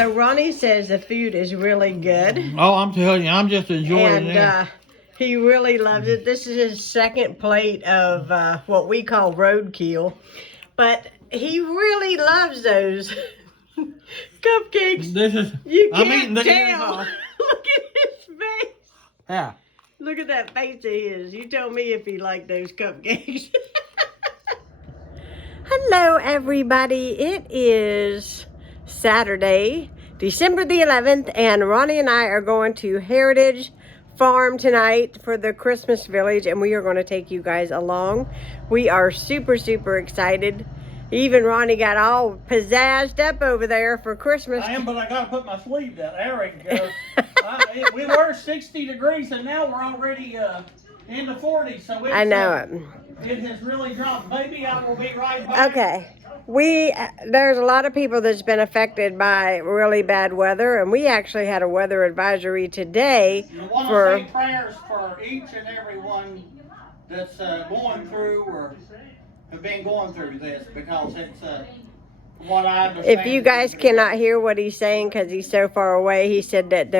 So Ronnie says the food is really good. Oh, I'm telling you, I'm just enjoying it. And he really loves it. This is his second plate of what we call roadkill. But he really loves those cupcakes. This is, You I'm can't eating the tell. Look at his face. Yeah. Look at that face of his. You tell me if he liked those cupcakes. Hello, everybody. It is Saturday, December the 11th, and Ronnie and I are going to Heritage Farm tonight for the Christmas Village, and we are going to take you guys along. We are super, super excited. Even Ronnie got all pizzazzed up over there for Christmas. I am, but I got to put my sleeve down. Eric, we were 60 degrees, and now we're already in the 40s. So it's, I know it. It has really dropped. Baby, I will be right back. Okay. There's a lot of people that's been affected by really bad weather, and we actually had a weather advisory today. I want to say prayers for each and every one that's going through or have been going through this, because it's what I understand. If you guys cannot hear what he's saying because he's so far away, he said that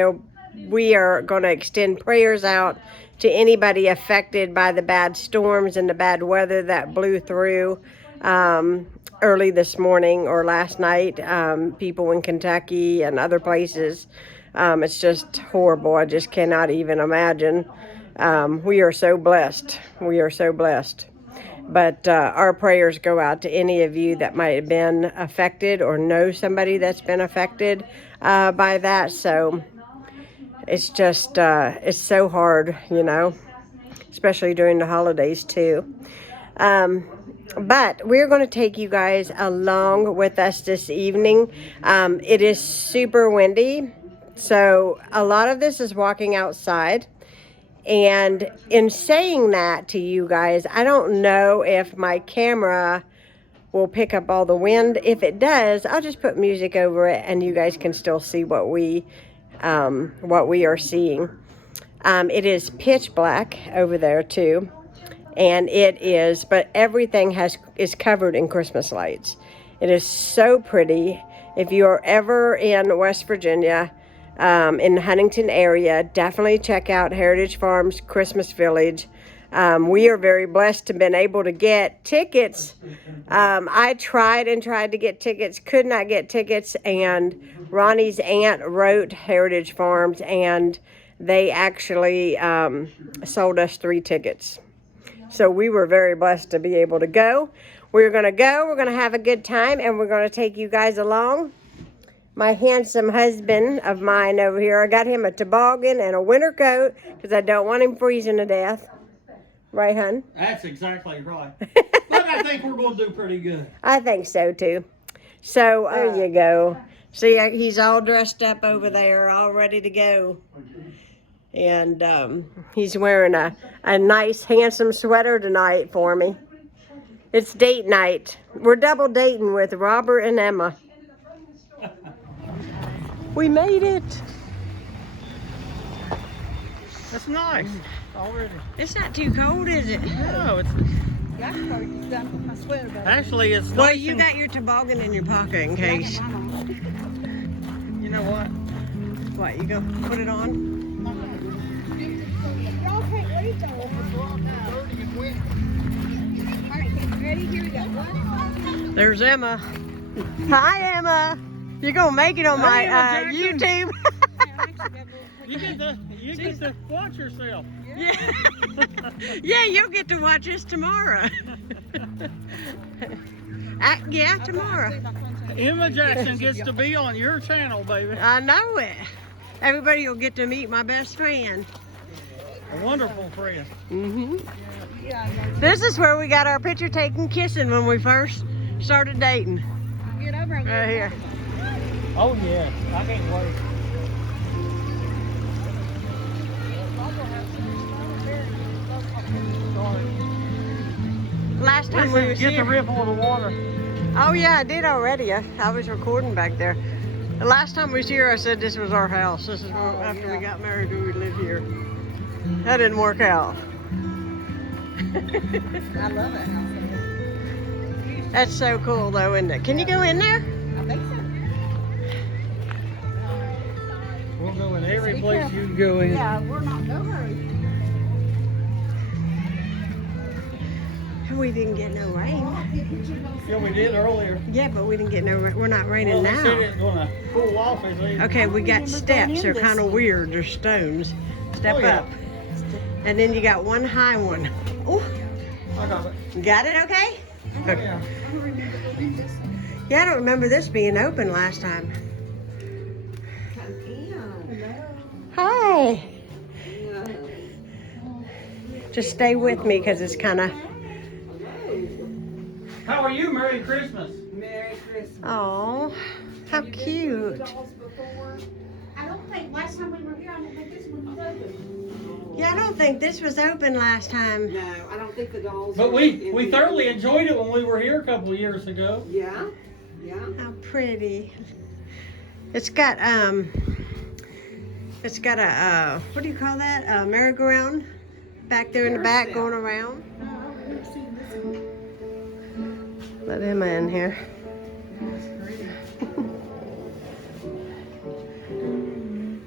we are going to extend prayers out to anybody affected by the bad storms and the bad weather that blew through early this morning or last night. People in Kentucky and other places. It's just horrible. I just cannot even imagine. We are so blessed. We are so blessed. But our prayers go out to any of you that might have been affected or know somebody that's been affected by that. So it's just, it's so hard, you know, especially during the holidays too. But we're going to take you guys along with us this evening. It is super windy, so a lot of this is walking outside. And in saying that to you guys, I don't know if my camera will pick up all the wind. If it does, I'll just put music over it and you guys can still see what we are seeing. It is pitch black over there too. And but everything is covered in Christmas lights. It is so pretty. If you're ever in West Virginia, in the Huntington area, definitely check out Heritage Farms Christmas Village. We are very blessed to have been able to get tickets. I tried to get tickets, could not get tickets, and Ronnie's aunt wrote Heritage Farms, and they actually sold us 3 tickets. So we were very blessed to be able to go. We're going to have a good time, and we're going to take you guys along. My handsome husband of mine over here, I got him a toboggan and a winter coat because I don't want him freezing to death. Right, hon? That's exactly right. But I think we're going to do pretty good. I think so, too. So, there you go. See, he's all dressed up over there, all ready to go. And he's wearing a nice, handsome sweater tonight for me. It's date night. We're double dating with Robert and Emma. We made it. That's nice already. It's not too cold, is it? No, it's... Actually, it's... Well, you got your toboggan in your pocket in case. You know what? What, you go put it on? Y'all can't wait though. Alright, ready? Here we go. There's Emma. Hi, Emma. You're going to make it on my YouTube. You get to watch yourself. Yeah. Yeah, you'll get to watch us tomorrow. Yeah, tomorrow. Emma Jackson gets to be on your channel, baby. I know it. Everybody will get to meet my best friend. A wonderful friend. Mm-hmm. This is where we got our picture taken kissing when we first started dating. Get over right here. Oh, yeah. I can't wait. Last time we was Get here. the ripple of the water. Oh, yeah, I did already. I was recording back there. The last time we was here, I said this was our house. This is where, after we got married, we would live here. That didn't work out. I love it. That's so cool, though, isn't it? Can you go in there? I think so. We'll go in every Be place careful. you can go in. Yeah, we're not, no hurry. We didn't get no rain. Yeah, we did earlier. Yeah, but we didn't get no rain. We're not raining Well, they said now. it's gonna cool off, I think. Okay, we got remember steps. going in They're this kind of one. weird. They're stones. Step Oh, yeah. up. And then you got one high one. Oh, I got it. got it okay? Oh, yeah. Yeah, I don't remember this being open last time. Hi. Just stay with me because it's kind of... How are you? Merry Christmas. Merry Christmas. Oh, how cute. I don't think last time we were here, I don't think this one was open. Yeah, I don't think this was open last time. No, I don't think the dolls. But are we in thoroughly here. enjoyed it when we were here a couple of years ago. Yeah, yeah. How pretty. It's got a, what do you call that? A merry-go-round back there in the back going around. Let Emma in here.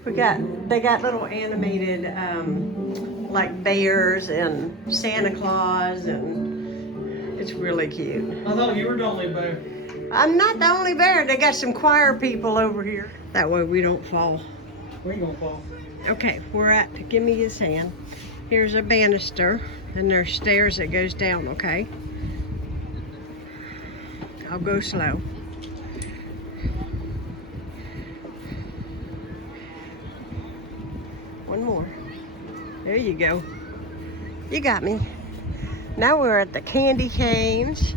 They got little animated, like bears and Santa Claus, and it's really cute. I thought you were the only bear. I'm not the only bear. They got some choir people over here. That way we don't fall. We ain't gonna fall. Okay, we're at, give me his hand. Here's a banister, and there's stairs that goes down, okay? I'll go slow. One more. There you go. You got me. Now we're at the candy canes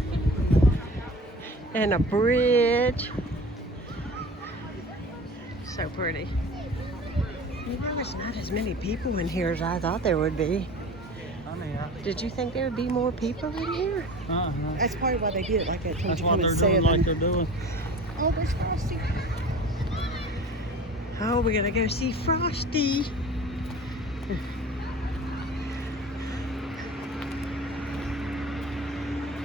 and a bridge. So pretty. You know, it's not as many people in here as I thought there would be. Did you think there would be more people in here? That's probably why they did it like that. That's what they're doing like they're doing. Oh, there's Frosty. Oh, we're gonna go see Frosty.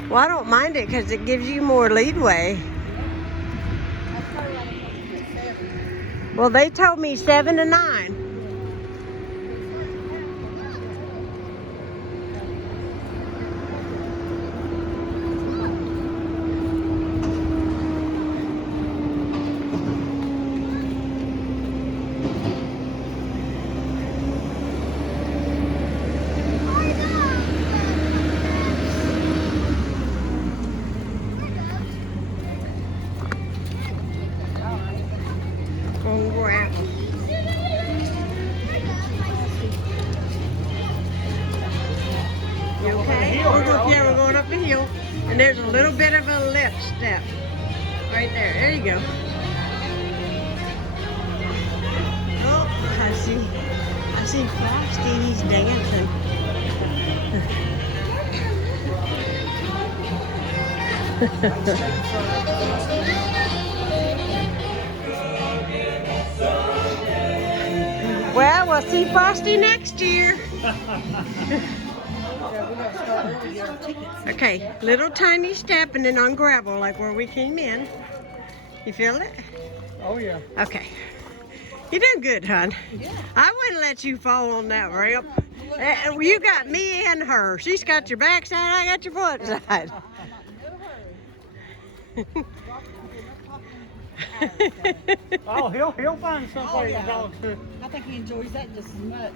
Well, I don't mind it because it gives you more leadway. That's probably why they told me to put 7. Well, they told me 7 to 9. You okay? Yeah, we're going up the hill. And there's a little bit of a lip step. Right there. There you go. Oh, I see Frosty. He's dancing. Well, we'll see Frosty next year. Okay, little tiny step and then on gravel like where we came in. You feel it? Oh yeah. Okay. You're doing good, hon. Yeah. I wouldn't let you fall on that ramp. You got me and her. She's got your backside, I got your foot side. Oh, he'll find somebody to talk to. I think he enjoys that just as much.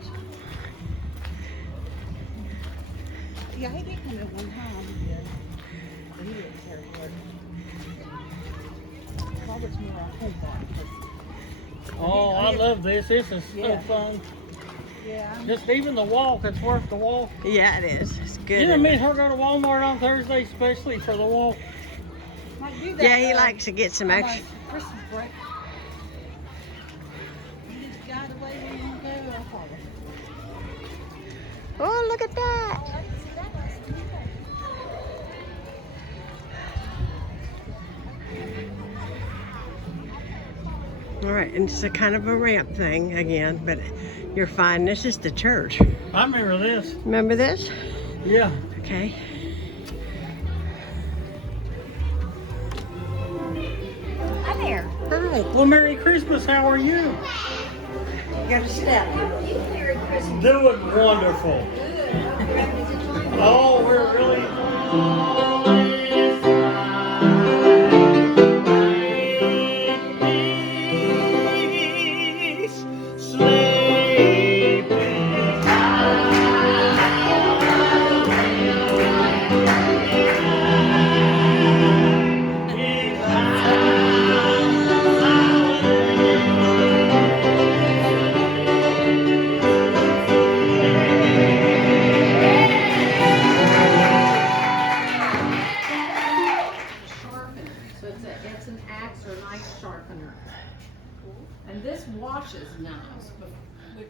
Yeah, he did come at one time. But he didn't care what. Probably it's more a home farm. Oh, I love this. This is so Yeah. fun. Yeah. Just even the walk, it's worth the walk. Yeah, it is. It's good. You know, me and her go to Walmart on Thursday, especially for the walk. Might do that, Yeah, he likes to get some on extra. my Christmas break. You just guide away where you want to go, I'll follow. Oh, look at that. All right, and it's a kind of a ramp thing again, but you're fine. This is the church. I remember this. Remember this? Yeah. Okay. Hi there. Hi. Well, Merry Christmas. How are you? You gotta step. Doing wonderful. Oh, we're really. So it's an axe or a knife sharpener. And this washes knives. But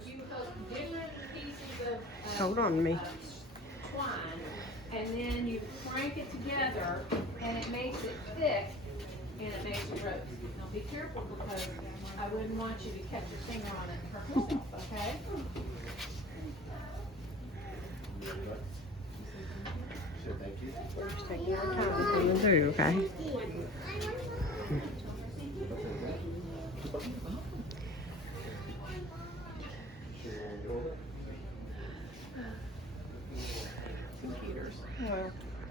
you hook different pieces of Hold on to me. twine, and then you crank it together, and it makes it thick, and it makes a rope. Now be careful because I wouldn't want you to catch your finger on it and hurt yourself, okay? Take your time coming through, okay?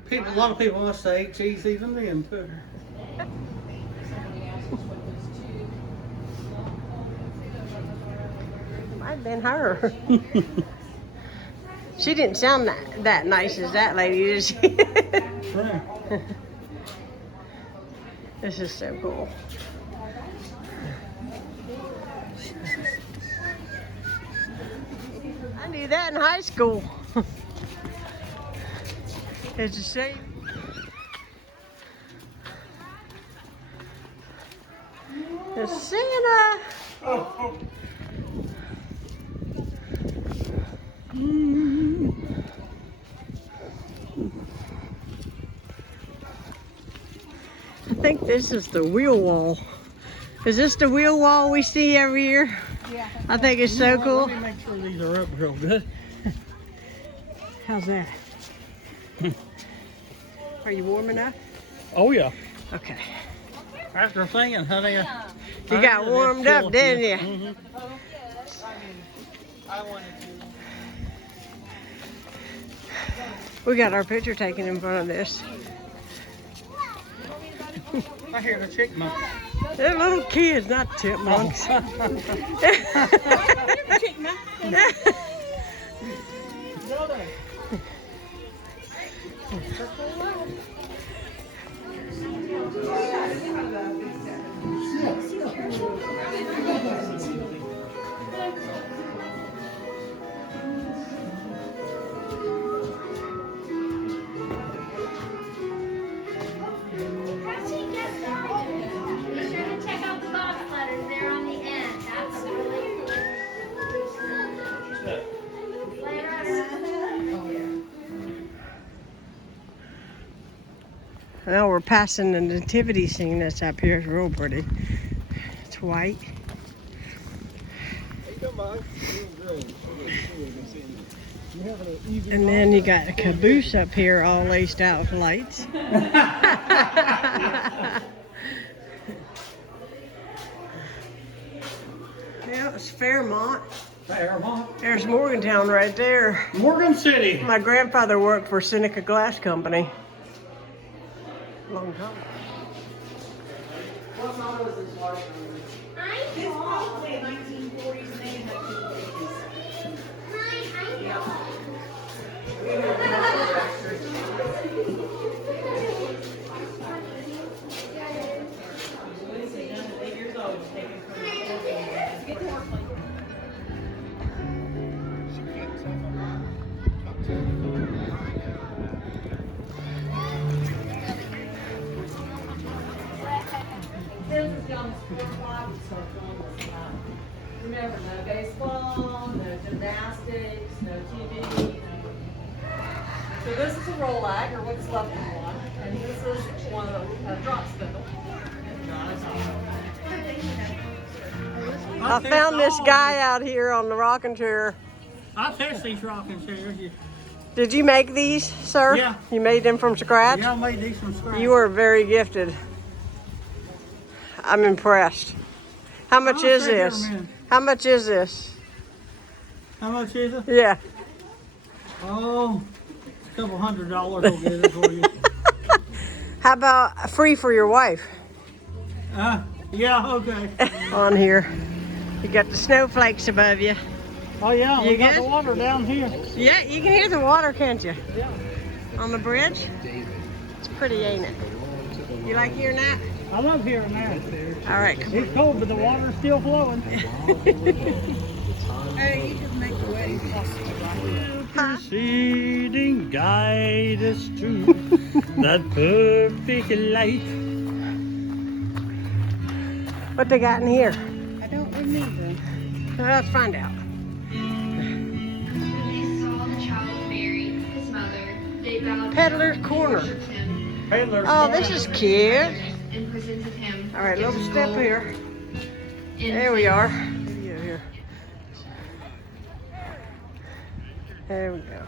People, a lot of people must say cheese even then too. Might have been her. She didn't sound that nice as that lady, did she? Right. This is so cool. I knew that in high school. It's a shame. It's Santa. Oh, I think this is the wheel wall. Is this the wheel wall we see every year? Yeah. I think it's so cool. Let me make sure these are up real good. How's that? Are you warm enough? Oh yeah. Okay. After singing, honey, You got warmed up, didn't you? Mm-hmm. I wanted We got our picture taken in front of this. to. I hear the chipmunk. They're little kids, not chipmunks. Be sure to check out the box letters there on the end. That's really cool. Now we're passing the nativity scene that's up here. It's real pretty. It's white. And then you got a caboose up here all laced out with lights. Yeah, it's Fairmont. Fairmont. There's Morgantown right there. Morgan City. My grandfather worked for Seneca Glass Company. Long time. It's probably 1940s and they had two Remember, no baseball, no gymnastics, no TV. So this is a roll lag, or what's left of one, and this is one of a drop spindle. I found this guy out here on the rocking chair. I test these rocking chairs. Did you make these, sir? Yeah. You made them from scratch? Yeah, I made these from scratch. You are very gifted. I'm impressed. How much I'll is stay here a this? minute. How much is this? How much is it? Yeah. Oh, a couple $100 will get it for you. How about free for your wife? Yeah, okay. On here. You got the snowflakes above you. Oh yeah, You we got good? the water down here. Yeah, you can hear the water, can't you? Yeah. On the bridge? It's pretty, ain't it? You like hearing that? I love hearing that. All right, come It's cold, but the water's still flowing. Hey, you just make the wedding possible, right? Proceeding, guide us to that perfect light. What they got in here? I don't remember. Let's find out. When they saw the child Mary, his mother, they bowed Peddler's down Corner. and worshipped him. Oh, this is cute. And presented him. All right, little gifts of step gold, here. There we are. Video here. There we go.